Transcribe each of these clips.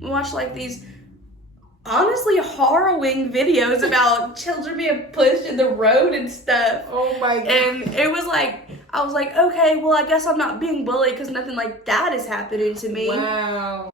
We watched like these honestly harrowing videos about children being pushed in the road and stuff. Oh my God. And it was like, I was like, okay, well, I guess I'm not being bullied because nothing like that is happening to me. Wow.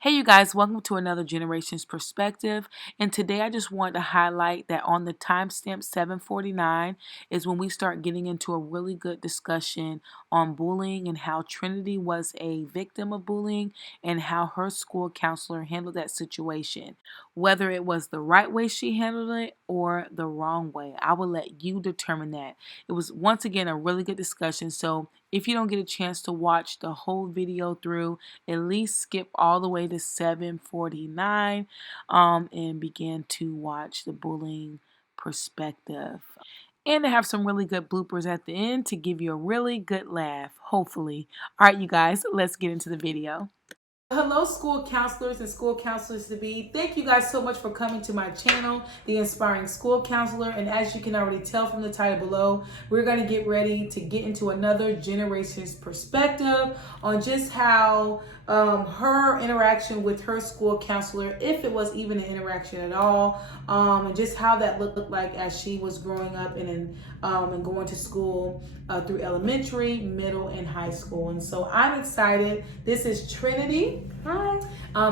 Hey you guys, welcome to another Generations Perspective, and today I just wanted to highlight that on the timestamp 7:49 is when we start getting into a really good discussion on bullying and how Trinity was a victim of bullying and how her school counselor handled that situation. Whether it was the right way she handled it or the wrong way, I will let you determine that. It was once again a really good discussion, so if you don't get a chance to watch the whole video through, at least skip all the way to 7:49 and begin to watch the bullying perspective. And they have some really good bloopers at the end to give you a really good laugh, hopefully. All right, you guys, let's get into the video. Hello, school counselors and school counselors to be. Thank you guys so much for coming to my channel, The Inspiring School Counselor. And as you can already tell from the title below, we're going to get ready to get into another generation's perspective on just how her interaction with her school counselor, if it was even an interaction at all, and just how that looked like as she was growing up and going to school through elementary, middle, and high school. And so I'm excited. This is Trinity. Hi.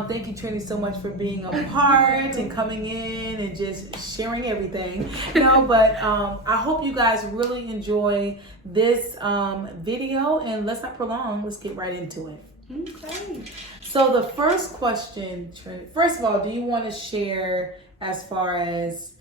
Thank you, Trinity, so much for being a part and coming in and just sharing everything. But I hope you guys really enjoy this video, and let's not prolong. Let's get right into it. Okay. So the first question, Trinity, first of all, do you want to share as far as,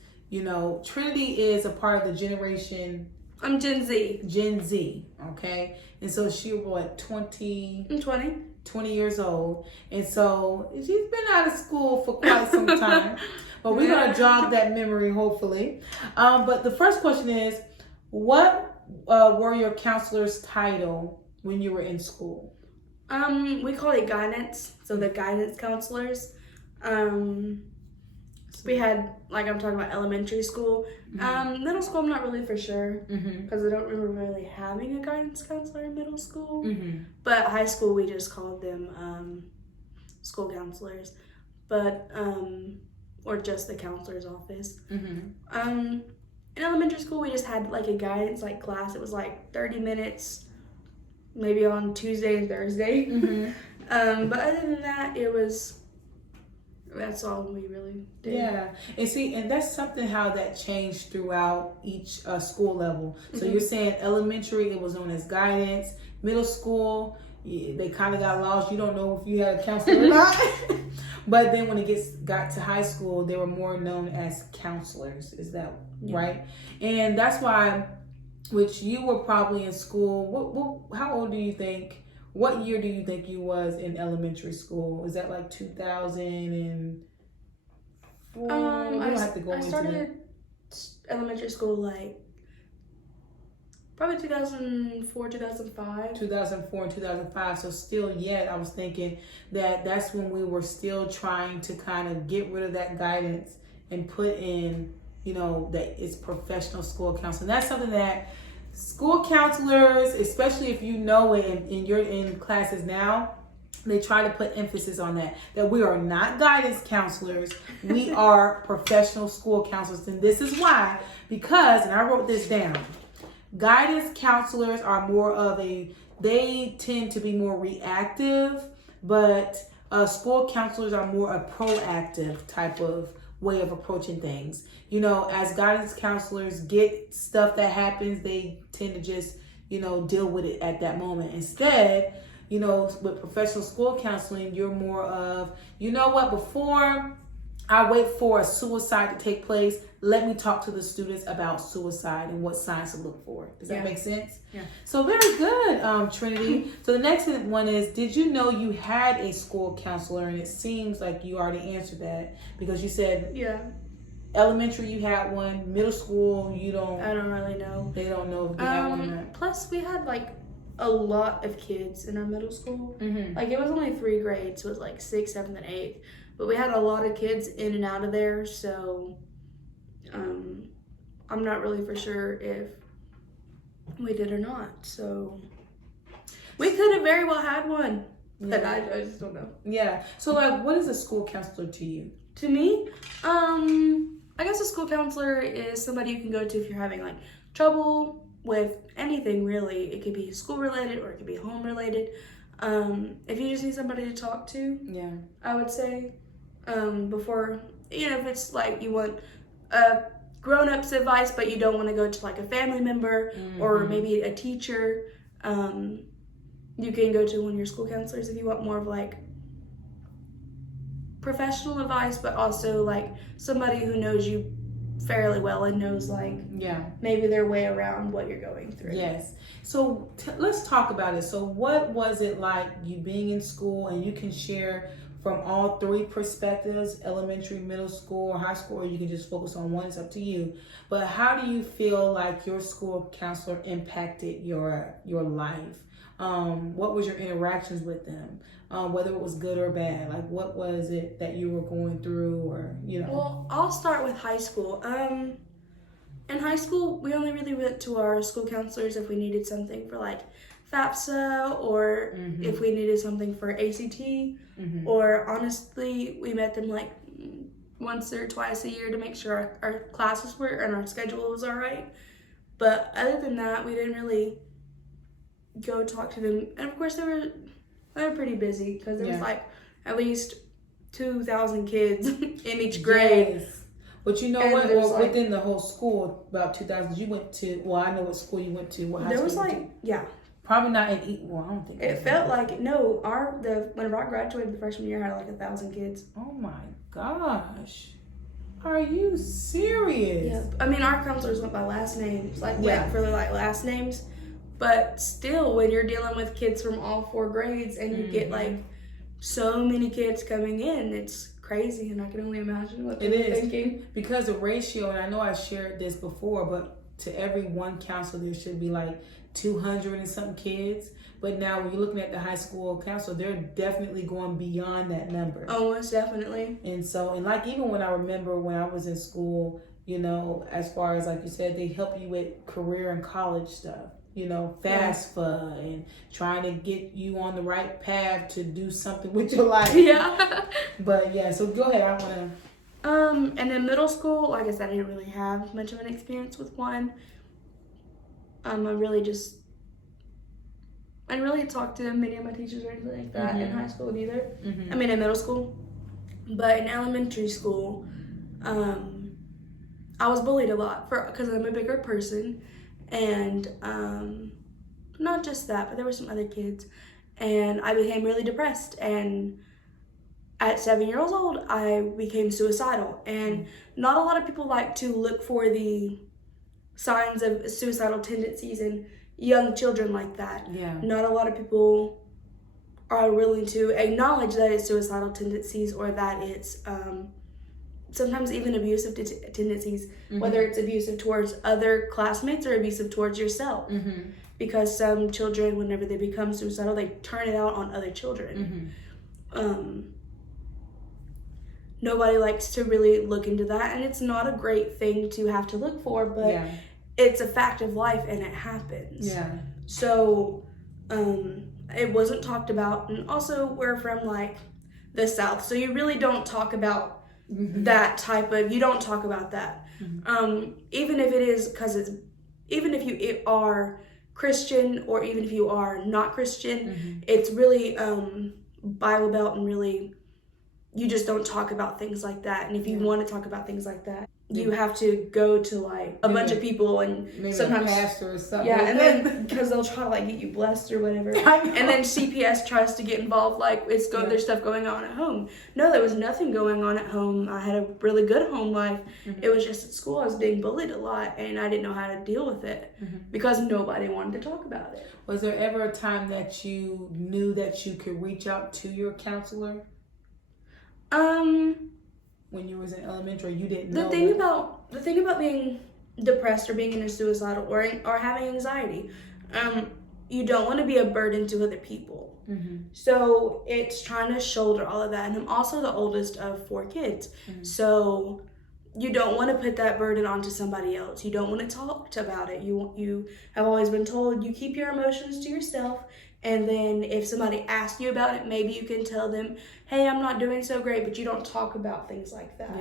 Trinity is a part of the generation. I'm Gen Z. Gen Z, okay? And so she was what, 20? I'm 20. 20 years old. And so she's been out of school for quite some time. But we're going to jog that memory, hopefully. But the first question is, what were your counselor's title when you were in school? We call it guidance. So the guidance counselors. We had, like I'm talking about elementary school. Middle school, I'm not really for sure because I don't remember really having a guidance counselor in middle school. But high school, we just called them school counselors, but or just the counselor's office. In elementary school, we just had like a guidance class. It was like 30 minutes, maybe on Tuesday and Thursday. But other than that, that's all we really did. Yeah. And that's something how that changed throughout each school level. So you're saying elementary, it was known as guidance. Middle school, they kind of got lost. You don't know if you had a counselor or not. But then when it got to high school, they were more known as counselors. Is that right? And that's why, which you were probably in school. How old do you think? What year do you think you was in elementary school? Is that like 2004? I started elementary school probably 2004, 2005. 2004 and 2005. So still yet, I was thinking that's when we were still trying to kind of get rid of that guidance and put in, that it's professional school counseling. That's something that school counselors, especially if you know it and you're in classes now, they try to put emphasis on that we are not guidance counselors. We are professional school counselors. And this is why, and I wrote this down, guidance counselors are they tend to be more reactive, but school counselors are more a proactive type of way of approaching things. As guidance counselors get stuff that happens, they tend to just, deal with it at that moment. Instead, with professional school counseling, you're more of, before I wait for a suicide to take place, let me talk to the students about suicide and what signs to look for. Does that make sense? Yeah. So very good, Trinity. So the next one is, did you know you had a school counselor? And it seems like you already answered that because you said elementary you had one, middle school you don't. I don't really know. They don't know if you had one or not. Plus we had a lot of kids in our middle school. It was only 3 grades, so it was 6th, 7th, and 8th. But we had a lot of kids in and out of there, so I'm not really for sure if we did or not. So we could have very well had one, but I just don't know. Yeah. So, like, what is a school counselor to you? To me, I guess a school counselor is somebody you can go to if you're having like trouble with anything really. It could be school related or it could be home related. If you just need somebody to talk to, I would say, before, if it's like you want grown-ups advice, but you don't want to go to like a family member or maybe a teacher, you can go to one of your school counselors if you want more of like professional advice, but also like somebody who knows you fairly well and knows like maybe their way around what you're going through. Yes. So let's talk about it. So what was it like you being in school, and you can share from all three perspectives, elementary, middle school, or high school, or you can just focus on one, it's up to you. But how do you feel like your school counselor impacted your life? What was your interactions with them? Whether it was good or bad, like what was it that you were going through, or Well, I'll start with high school. In high school, we only really went to our school counselors if we needed something for like FAFSA, or if we needed something for ACT, or honestly, we met them like once or twice a year to make sure our classes were and our schedule was all right. But other than that, we didn't really go talk to them. And of course, they were pretty busy because there was like at least 2,000 kids in each grade. Yes. But you know what? Well, like, within the whole school, about 2,000. You went to. Well, I know what school you went to. What high there school was like probably not in. Well, I don't think it felt like no. Whenever I graduated the freshman year, I had like 1,000 kids. Oh my gosh. Are you serious? Yeah. I mean, our counselors went by last names, went for their like last names. But still, when you're dealing with kids from all 4 grades and you get like so many kids coming in, it's crazy, and I can only imagine what they're thinking. Because the ratio, and I know I shared this before, but to every one counselor there should be like 200 and something kids. But now when you're looking at the high school counselor, they're definitely going beyond that number. Oh, most definitely. And so, and like even when I remember when I was in school, as far as like you said, they help you with career and college stuff. FAFSA and trying to get you on the right path to do something with your life. Yeah. But yeah, so go ahead. I want to. And in middle school, like I said, I didn't really have much of an experience with one. I didn't really talk to many of my teachers or anything like that in high school either. I mean, in middle school. But in elementary school, I was bullied a lot because I'm a bigger person. And not just that, but there were some other kids, and I became really depressed, and at 7 years old I became suicidal. And not a lot of people like to look for the signs of suicidal tendencies in young children like that. Not a lot of people are willing to acknowledge that it's suicidal tendencies, or that it's sometimes even abusive tendencies, whether it's abusive towards other classmates or abusive towards yourself. Because some children, whenever they become suicidal, they turn it out on other children. Nobody likes to really look into that, and it's not a great thing to have to look for, but it's a fact of life and it happens. So it wasn't talked about, and also we're from like the South, so you really don't talk about that type of, you don't talk about that. Even if it is, even if you are Christian, or even if you are not Christian, it's really Bible Belt, and really you just don't talk about things like that. And if you want to talk about things like that, you have to go to like a bunch of people, and maybe sometimes a pastor or something. And then because they'll try to like get you blessed or whatever, and then CPS tries to get involved, like there's stuff going on at home. No, there was nothing going on at home. I had a really good home life. It was just at school I was being bullied a lot, and I didn't know how to deal with it because nobody wanted to talk about it. Was there ever a time that you knew that you could reach out to your counselor? When you was in elementary, you didn't know. The thing about being depressed or being in a suicidal or having anxiety, you don't want to be a burden to other people. So it's trying to shoulder all of that. And I'm also the oldest of 4 kids. So you don't want to put that burden onto somebody else. You don't want to talk about it. You have always been told you keep your emotions to yourself, and then if somebody asks you about it, maybe you can tell them, hey, I'm not doing so great, but you don't talk about things like that.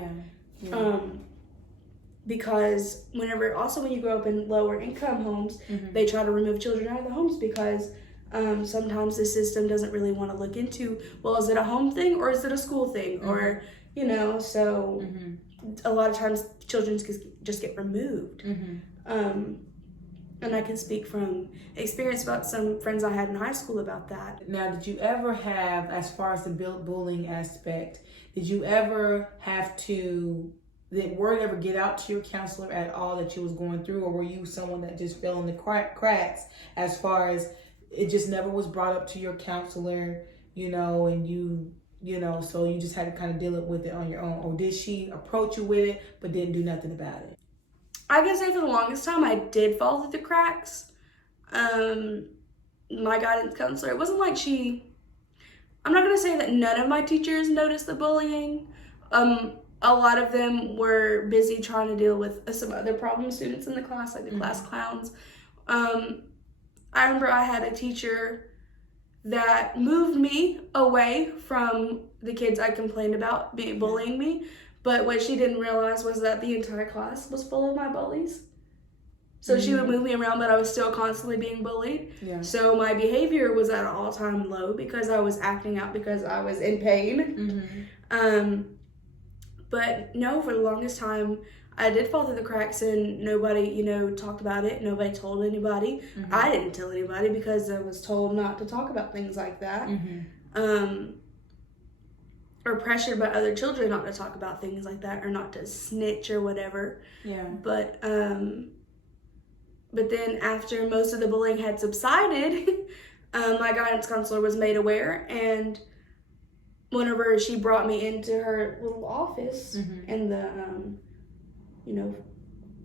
Because when you grow up in lower income homes, they try to remove children out of the homes because sometimes the system doesn't really want to look into, well, is it a home thing or is it a school thing? Or, so a lot of times children just get removed. And I can speak from experience about some friends I had in high school about that. Now, did you ever have, as far as the bullying aspect, did you ever have to, did word ever get out to your counselor at all that you was going through, or were you someone that just fell in the cracks as far as it just never was brought up to your counselor, and so you just had to kind of deal with it on your own? Or did she approach you with it but didn't do nothing about it? I can say for the longest time I did fall through the cracks. My guidance counselor, it wasn't like I'm not going to say that none of my teachers noticed the bullying. A lot of them were busy trying to deal with some other problem students in the class, like the class clowns. I remember I had a teacher that moved me away from the kids I complained about bullying me. But what she didn't realize was that the entire class was full of my bullies. So she would move me around, but I was still constantly being bullied. Yeah. So my behavior was at an all-time low because I was acting out because I was in pain. But no, for the longest time, I did fall through the cracks and nobody, talked about it. Nobody told anybody. I didn't tell anybody because I was told not to talk about things like that. Or pressured by other children not to talk about things like that or not to snitch or whatever. Yeah. But then after most of the bullying had subsided, my guidance counselor was made aware, and whenever she brought me into her little office in the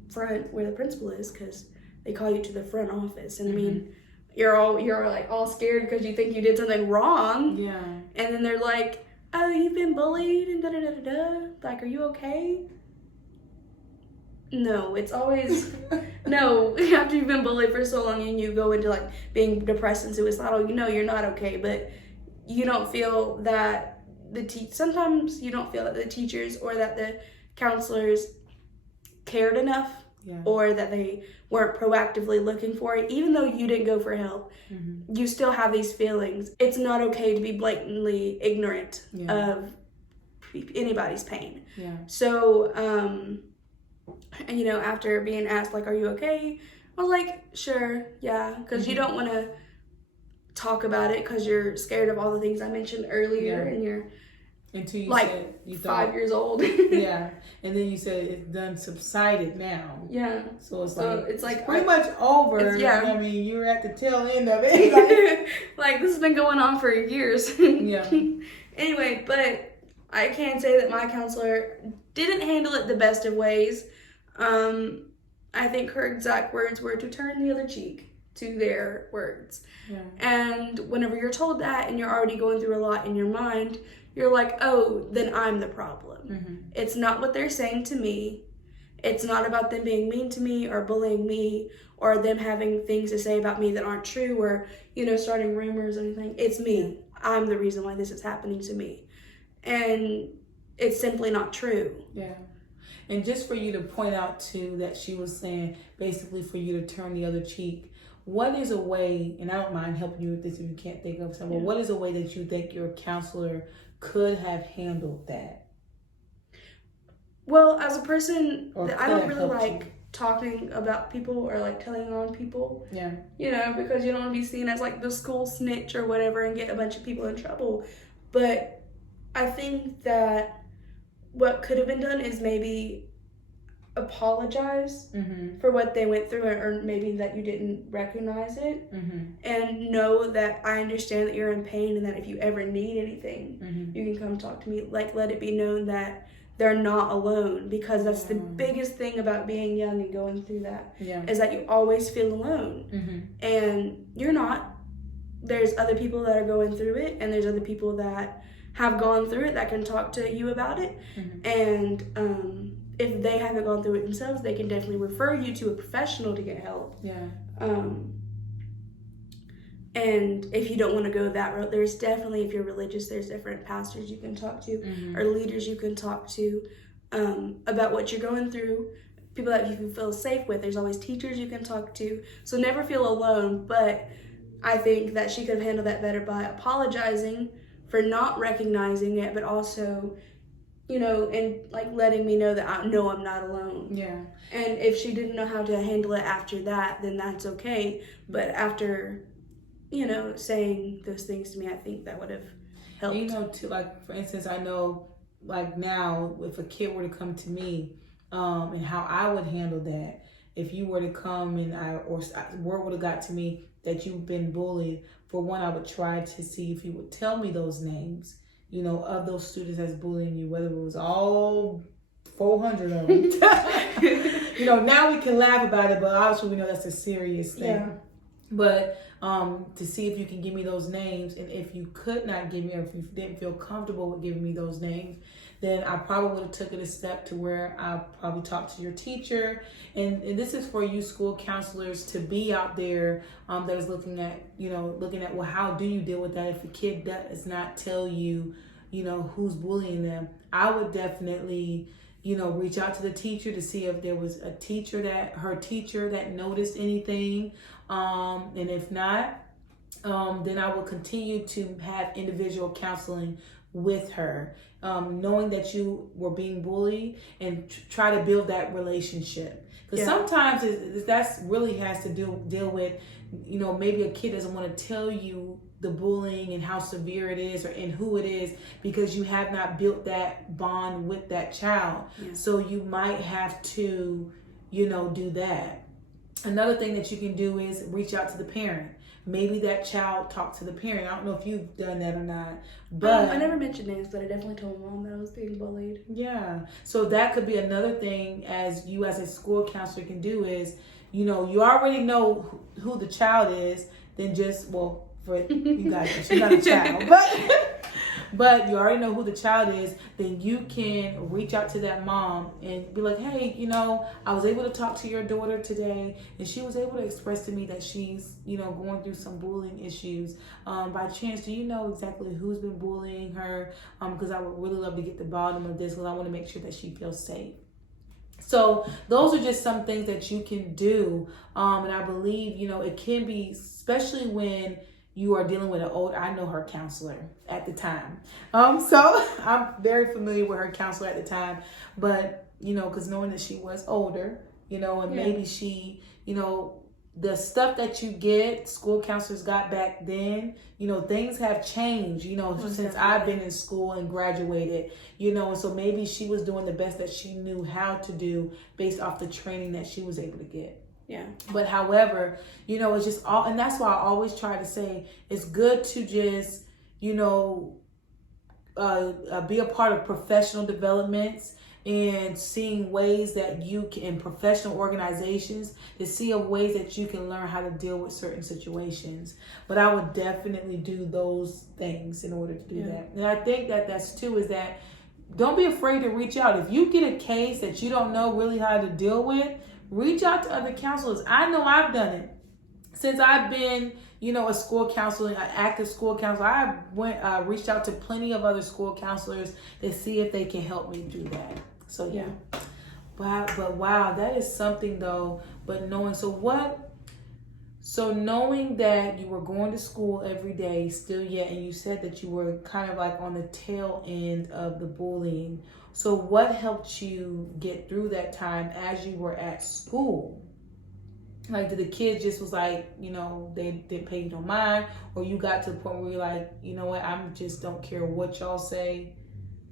front where the principal is, because they call you to the front office, and I mean you're all scared because you think you did something wrong. Yeah. And then they're like, oh, you've been bullied and da-da-da-da-da. Like, are you okay? No, it's always, no. After you've been bullied for so long and you go into, like, being depressed and suicidal, you're not okay. But you don't feel that sometimes you don't feel that the teachers or that the counselors cared enough. Yeah. Or that they weren't proactively looking for it. Even though you didn't go for help, you still have these feelings. It's not okay to be blatantly ignorant of anybody's pain. Yeah. So, after being asked, like, are you okay? I was like, sure, yeah. Because you don't want to talk about it because you're scared of all the things I mentioned earlier. And you're until you said you 5 years old. Yeah. And then you said it's done subsided now. Yeah. So it's like pretty much over. I mean, you're at the tail end of it. Like this has been going on for years. Yeah. Anyway, but I can say that my counselor didn't handle it the best of ways. I think her exact words were to turn the other cheek to their words. Yeah. And whenever you're told that and you're already going through a lot in your mind, you're like, oh, then I'm the problem. It's not what they're saying to me. It's not about them being mean to me or bullying me or them having things to say about me that aren't true or, starting rumors or anything. It's me. I'm the reason why this is happening to me. And it's simply not true. Yeah. And just for you to point out, too, that she was saying basically for you to turn the other cheek, what is a way, and I don't mind helping you with this if you can't think of something, what is a way that you think your counselor could have handled that? Well, as a person, I don't really like talking about people or like telling on people. Yeah. Because you don't want to be seen as like the school snitch or whatever and get a bunch of people in trouble. But I think that what could have been done is maybe apologize for what they went through, or maybe that you didn't recognize it, and know that I understand that you're in pain and that if you ever need anything, you can come talk to me. Like, let it be known that they're not alone, because that's the biggest thing about being young and going through that, is that you always feel alone. And you're not. There's other people that are going through it, and there's other people that have gone through it that can talk to you about it. And if they haven't gone through it themselves, they can definitely refer you to a professional to get help. Yeah. And if you don't want to go that route, there's definitely, if you're religious, there's different pastors you can talk to or leaders you can talk to about what you're going through, people that you can feel safe with. There's always teachers you can talk to. So never feel alone, but I think that she could have handled that better by apologizing for not recognizing it, but also, and like letting me know that I know I'm not alone. Yeah. And if she didn't know how to handle it after that, then that's okay. But after, saying those things to me, I think that would have helped. Too, like, for instance, I know, like, now, if a kid were to come to me, and how I would handle that, if you were to come and word would have got to me that you've been bullied, for one, I would try to see if you would tell me those names, of those students that's bullying you, whether it was all 400 of them. Now we can laugh about it, but obviously we know that's a serious thing. Yeah. But to see if you can give me those names, and if you could not give me, or if you didn't feel comfortable with giving me those names, then I probably would have took it a step to where I probably talked to your teacher. And this is for you school counselors to be out there that is looking at, well, how do you deal with that if the kid does not tell you, who's bullying them? I would definitely, reach out to the teacher to see if there was her teacher that noticed anything. And if not, then I will continue to have individual counseling with her, knowing that you were being bullied, and try to build that relationship. Because sometimes that's really has to deal with, maybe a kid doesn't want to tell you the bullying and how severe it is and who it is, because you have not built that bond with that child. Yeah. So you might have to, do that. Another thing that you can do is reach out to the parent. Maybe that child talked to the parent. I don't know if you've done that or not, but I never mentioned names, but I definitely told mom that I was being bullied. Yeah. So that could be another thing as a school counselor can do is, you already know who the child is, then for you guys, she's not a child, but you already know who the child is, then you can reach out to that mom and be like, hey, I was able to talk to your daughter today, and she was able to express to me that she's, going through some bullying issues. By chance, do you know exactly who's been bullying her? Because I would really love to get the bottom of this, because I want to make sure that she feels safe. So those are just some things that you can do. And I believe, it can be, especially when you are dealing with I know her counselor at the time. So I'm very familiar with her counselor at the time, but, because knowing that she was older, and maybe she, the stuff that you get, school counselors got back then, things have changed, since I've been in school and graduated, and so maybe she was doing the best that she knew how to do based off the training that she was able to get. Yeah. But however, it's just all, and that's why I always try to say it's good to just, be a part of professional developments and seeing ways that you can, in professional organizations, to see ways that you can learn how to deal with certain situations. But I would definitely do those things in order to do that. And I think that's too, is that don't be afraid to reach out. If you get a case that you don't know really how to deal with, reach out to other counselors. I know I've done it. Since I've been, a school counselor, an active school counselor, I reached out to plenty of other school counselors to see if they can help me do that. So yeah. But wow, that is something though. But knowing, knowing that you were going to school every day still yet, and you said that you were kind of like on the tail end of the bullying. So what helped you get through that time as you were at school? Like, did the kids just was like, they didn't pay you no mind, or you got to the point where you're like, you know what, I'm just don't care what y'all say?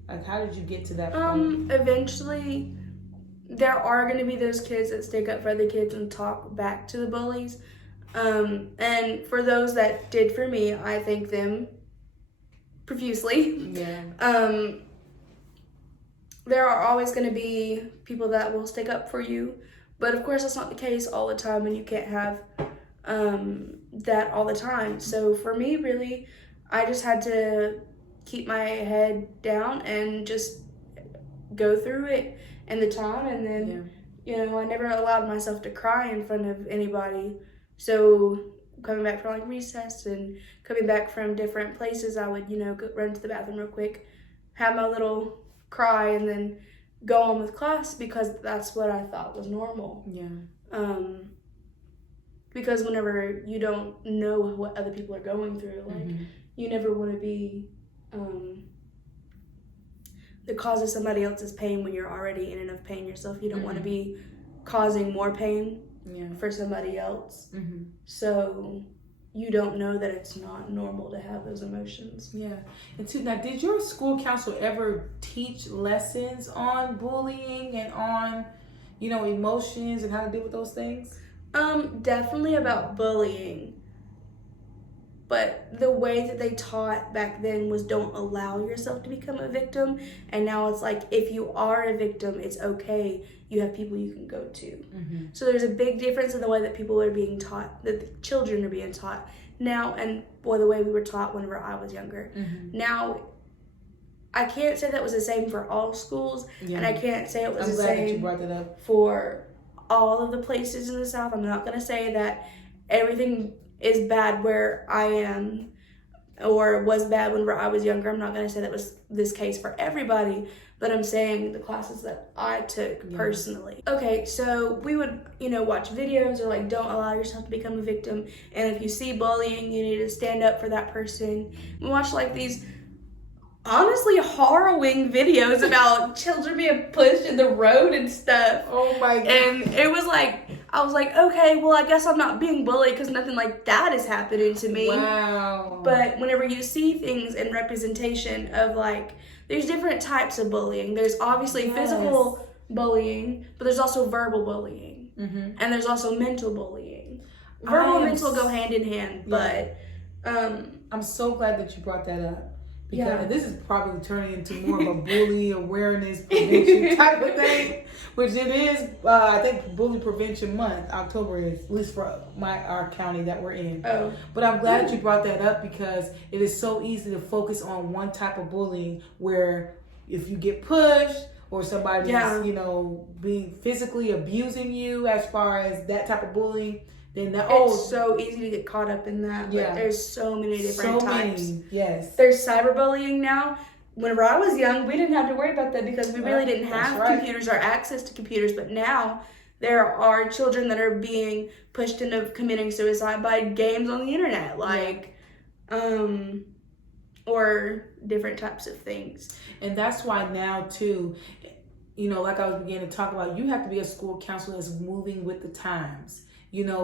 Like, how did you get to that point? Eventually, there are going to be those kids that stick up for other kids and talk back to the bullies. And for those that did for me, I thank them profusely. Yeah. There are always going to be people that will stick up for you, but of course that's not the case all the time, and you can't have that all the time. So for me, really, I just had to keep my head down and just go through it in the time, and then I never allowed myself to cry in front of anybody. So coming back from like recess and coming back from different places, I would go run to the bathroom real quick, have my little cry, and then go on with class because that's what I thought was normal. Because whenever you don't know what other people are going through, like you never want to be the cause of somebody else's pain when you're already in enough pain yourself. You don't want to be causing more pain for somebody else. So you don't know that it's not normal to have those emotions. And now, did your school counselor ever teach lessons on bullying and on, emotions and how to deal with those things? Definitely about bullying. But the way that they taught back then was don't allow yourself to become a victim. And now it's like, if you are a victim, it's okay. You have people you can go to. So there's a big difference in the way that people are being taught, that the children are being taught now, and the way we were taught whenever I was younger. Now, I can't say that was the same for all schools, and I can't say it was the same that you brought that up. For all of the places in the South. I'm not going to say that everything is bad where I am or was bad whenever I was younger. I'm not going to say that was this case for everybody, but I'm saying the classes that I took personally. Okay, so we would, watch videos or like, don't allow yourself to become a victim. And if you see bullying, you need to stand up for that person. We watch like these honestly harrowing videos about children being pushed in the road and stuff. Oh my God. And it was like, I was like, okay, well, I guess I'm not being bullied because nothing like that is happening to me. Wow. But whenever you see things in representation of like, there's different types of bullying. There's obviously physical bullying, but there's also verbal bullying. And there's also mental bullying. Verbal and mental go hand in hand, but I'm so glad that you brought that up. Because this is probably turning into more of a bully awareness prevention type of thing, which it is. I think Bully Prevention Month, October is, at least for our county that we're in. But I'm glad that you brought that up because it is so easy to focus on one type of bullying where if you get pushed or somebody is, being physically abusing you as far as that type of bullying, then it's so easy to get caught up in that. Like, there's so many different types. Yes. There's cyberbullying now. Whenever I was young, we didn't have to worry about that because we really didn't have computers or access to computers. But now there are children that are being pushed into committing suicide by games on the internet, or different types of things. And that's why now too, like I was beginning to talk about, you have to be a school counselor that's moving with the times.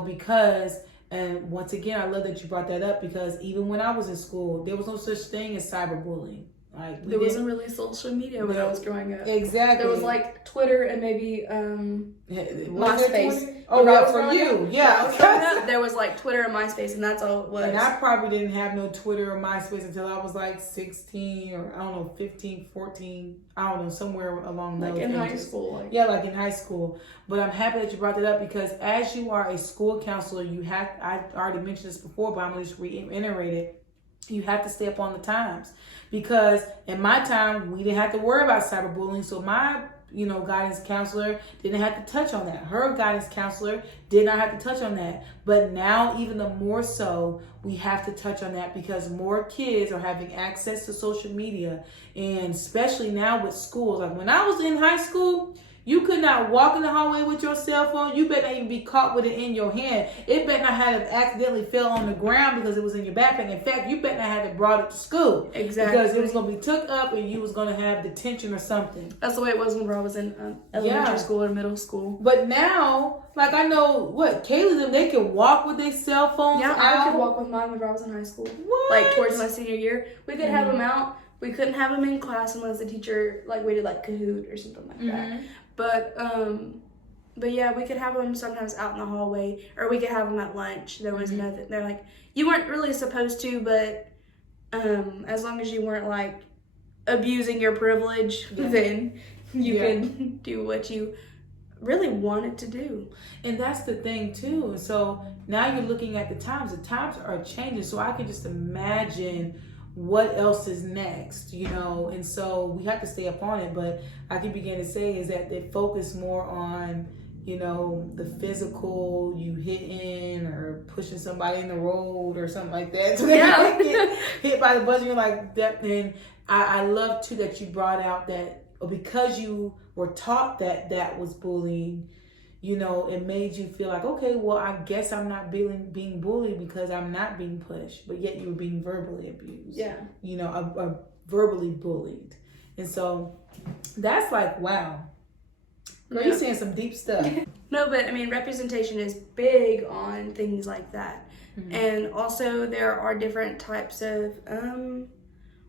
Because, and once again, I love that you brought that up because even when I was in school, there was no such thing as cyberbullying. Like there wasn't really social media when I was growing up. Exactly. There was like Twitter and maybe MySpace. Oh, yeah, for you. Yeah. There was like Twitter and MySpace, and that's all it was. And I probably didn't have no Twitter or MySpace until I was like 16 or 15, 14. I don't know, somewhere along those in ages. high school. Like in high school. But I'm happy that you brought that up because as you are a school counselor, I already mentioned this before, but I'm going to just reiterate it. You have to stay up on the times because in my time, we didn't have to worry about cyberbullying. So my, guidance counselor didn't have to touch on that. Her guidance counselor did not have to touch on that. But now, even the more so, we have to touch on that because more kids are having access to social media. And especially now with schools. Like when I was in high school, you could not walk in the hallway with your cell phone. You better not even be caught with it in your hand. It better not have accidentally fell on the ground because it was in your backpack. In fact, you better not have it brought up to school. Exactly. Because it was going to be took up and you was going to have detention or something. That's the way it was when I was in elementary school or middle school. But now, like I know, Kaylee, they can walk with their cell phones out. I could walk with mine when I was in high school. What? Like towards my senior year. We could have them out. We couldn't have them in class unless the teacher, we did Kahoot or something like that. But yeah, we could have them sometimes out in the hallway, or we could have them at lunch. There was nothing. They're like, you weren't really supposed to, but as long as you weren't abusing your privilege, then you could do what you really wanted to do. And that's the thing too. So now you're looking at the times. The times are changing. So I can just imagine what else is next, and so we have to stay up on it. But I can begin to say is that they focus more on, the physical, you hitting or pushing somebody in the road or something like that. So Yeah. get hit by the bus, and you're like that. And I love too that you brought out that because you were taught that was bullying, it made you feel like, okay, well, I guess I'm not being bullied because I'm not being pushed, but yet you were being verbally abused. Yeah. Verbally bullied. And so that's like, wow. Girl, you're saying some deep stuff. No, but I mean, representation is big on things like that. Mm-hmm. And also there are different types of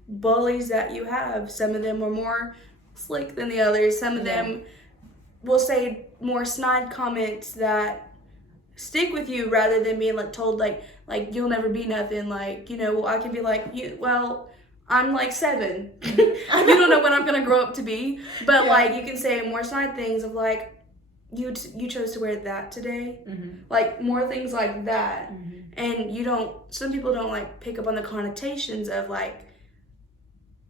bullies that you have. Some of them are more slick than the others. Some of them will say more snide comments that stick with you rather than being like told like you'll never be nothing. Like, I can be like, I'm like 7. You don't know when I'm gonna grow up to be, but like you can say more snide things of like you chose to wear that today, like more things like that, and some people don't like pick up on the connotations of like,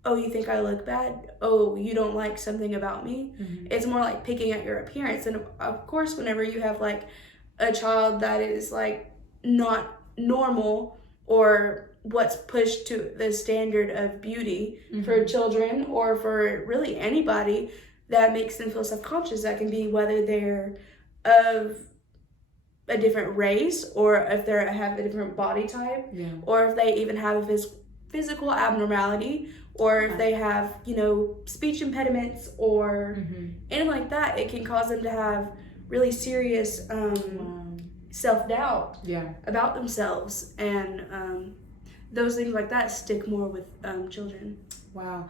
oh, you think I look bad? Oh, you don't like something about me? It's more like picking at your appearance. And of course, whenever you have like a child that is like not normal or what's pushed to the standard of beauty for children or for really anybody, that makes them feel self-conscious. That can be whether they're of a different race or if they have a different body type or if they even have a physical abnormality or if they have, speech impediments or anything like that. It can cause them to have really serious self-doubt about themselves. And those things like that stick more with children. Wow.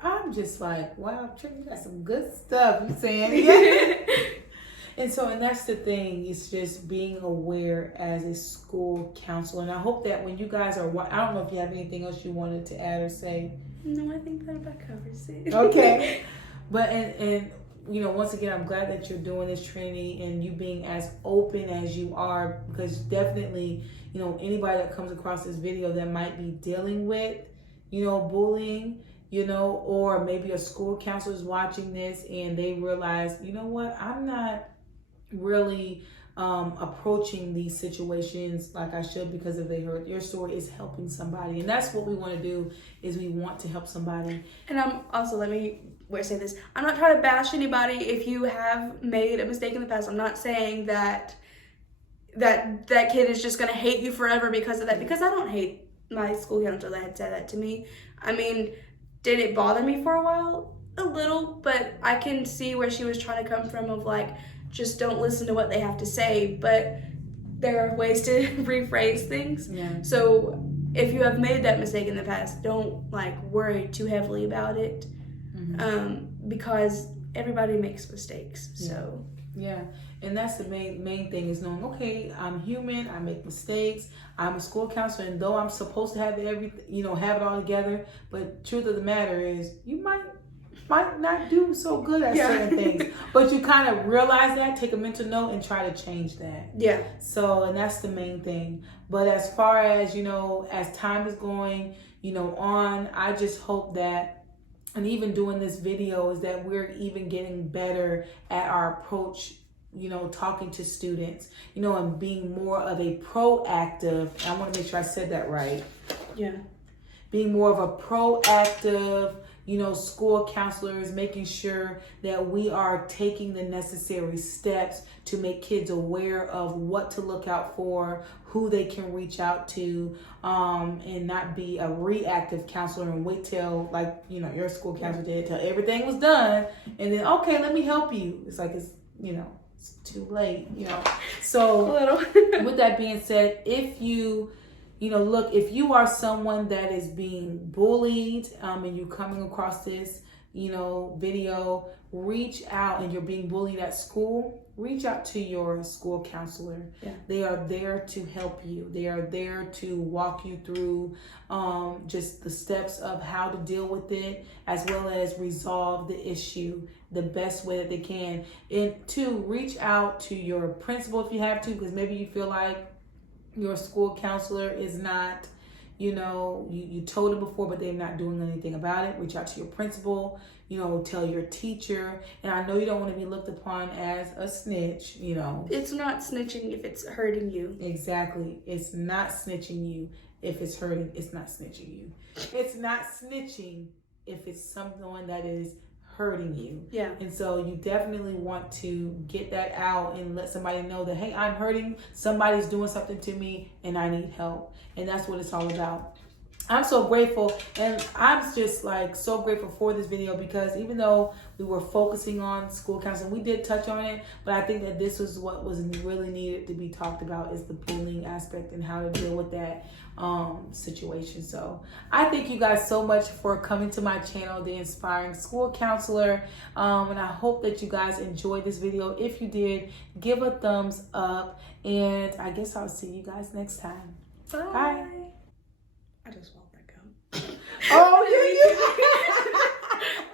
I'm just like, wow, Trick, you got some good stuff you're saying. And that's the thing, it's just being aware as a school counselor. And I hope that when you guys are, I don't know if you have anything else you wanted to add or say. No, I think that about covers it. Okay. But, and once again, I'm glad that you're doing this training and you being as open as you are, because definitely, anybody that comes across this video that might be dealing with, bullying, or maybe a school counselor is watching this and they realize, what, I'm not really approaching these situations like I should because if they heard your story is helping somebody. And that's what we want to do, is we want to help somebody. And I'm also, let me say this, I'm not trying to bash anybody if you have made a mistake in the past. I'm not saying that kid is just going to hate you forever because of that, because I don't hate my school counselor that had said that to me. I mean, did it bother me for a while? A little, but I can see where she was trying to come from of like, just don't listen to what they have to say, but there are ways to rephrase things. Yeah. So if you have made that mistake in the past, don't like worry too heavily about it, because everybody makes mistakes. So yeah, and that's the main thing, is knowing, okay, I'm human, I make mistakes, I'm a school counselor, and though I'm supposed to have everything, have it all together, but truth of the matter is, you might not do so good at certain things, but you kind of realize that, take a mental note and try to change that. Yeah. So, and that's the main thing. But as far as, as time is going, on, I just hope that, and even doing this video, is that we're even getting better at our approach, talking to students, and being more of a proactive, I want to make sure I said that right. Yeah. Being more of a proactive, school counselors, making sure that we are taking the necessary steps to make kids aware of what to look out for, who they can reach out to, and not be a reactive counselor and wait till, like, your school counselor did, till everything was done, and then, okay, let me help you. It's like, it's too late, So, with that being said, if you look, if you are someone that is being bullied and you're coming across this, video, reach out, and you're being bullied at school, reach out to your school counselor. Yeah. They are there to help you. They are there to walk you through just the steps of how to deal with it, as well as resolve the issue the best way that they can. And two, reach out to your principal if you have to, because maybe you feel like your school counselor is not, you told them before, but they're not doing anything about it, reach out to your principal, tell your teacher. And I know you don't want to be looked upon as a snitch, It's not snitching if it's hurting you. Exactly. It's not snitching you if it's hurting. It's not snitching you. It's not snitching if it's someone that is hurting you. Yeah. And so you definitely want to get that out and let somebody know that, hey, I'm hurting. Somebody's doing something to me and I need help. And that's what it's all about. I'm so grateful, and I'm just like so grateful for this video, because even though we were focusing on school counseling, we did touch on it, but I think that this was what was really needed to be talked about, is the bullying aspect and how to deal with that situation. So I thank you guys so much for coming to my channel, The Inspiring School Counselor, and I hope that you guys enjoyed this video. If you did, give a thumbs up, and I guess I'll see you guys next time. Bye. Bye. I just swallowed that gum. Oh,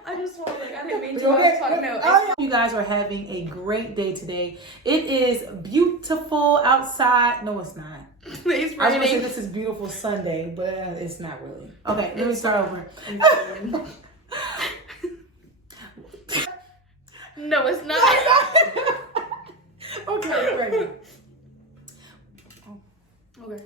I just swallowed it. I didn't mean to. Okay. No, You guys are having a great day today. It is beautiful outside. No, it's not. It's I was going to say raining. this is beautiful Sunday, but it's not really. Okay, let me start over. No, it's not. Okay, great. Okay.